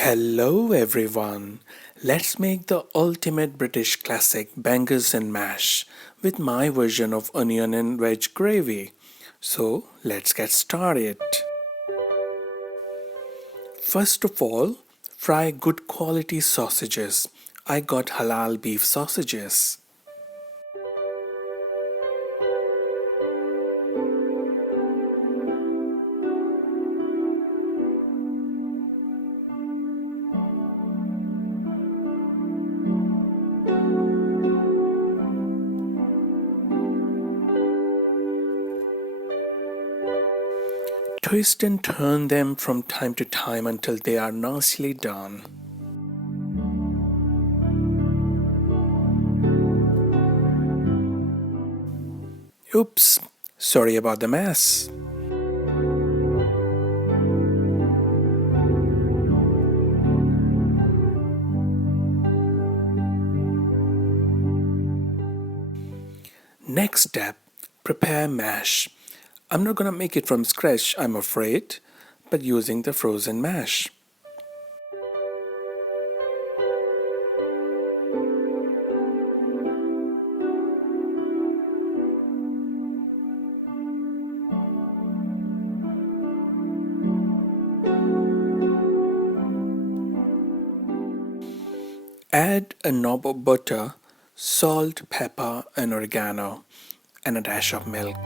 Hello everyone. Let's make the ultimate British classic bangers and mash with my version of onion and veg gravy. So let's get started. First of all, fry good quality sausages. I got halal beef sausages. Twist and turn them from time to time until they are nicely done. Oops, sorry about the mess. Next step, prepare mash. I'm not gonna make it from scratch, I'm afraid, but using the frozen mash. Add a knob of butter, salt, pepper, and oregano, and a dash of milk.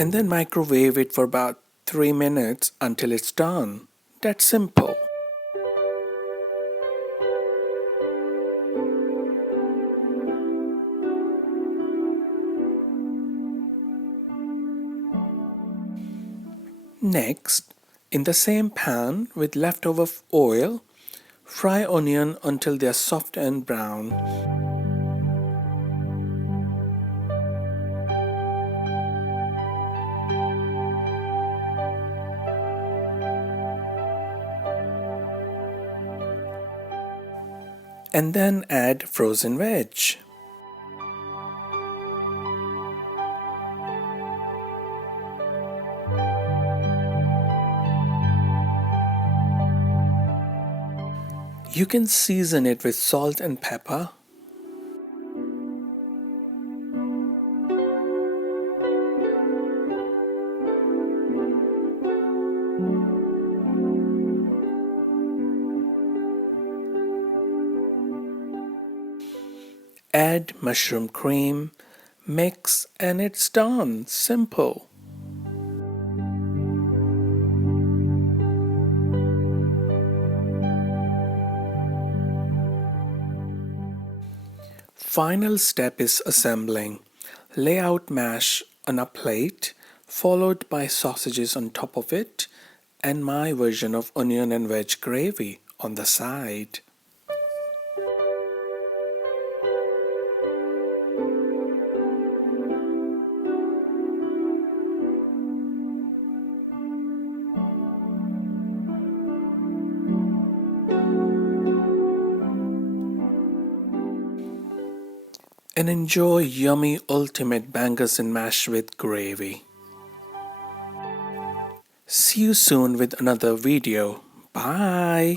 And then microwave it for about 3 minutes until it's done. That's simple. Next, in the same pan with leftover oil, fry onion until they are soft and brown. And then add frozen veg. You can season it with salt and pepper. Add mushroom cream, mix, and it's done. Simple. Final step is assembling. Lay out mash on a plate, followed by sausages on top of it, and my version of onion and veg gravy on the side. And enjoy yummy ultimate bangers and mash with gravy. See you soon with another video. Bye.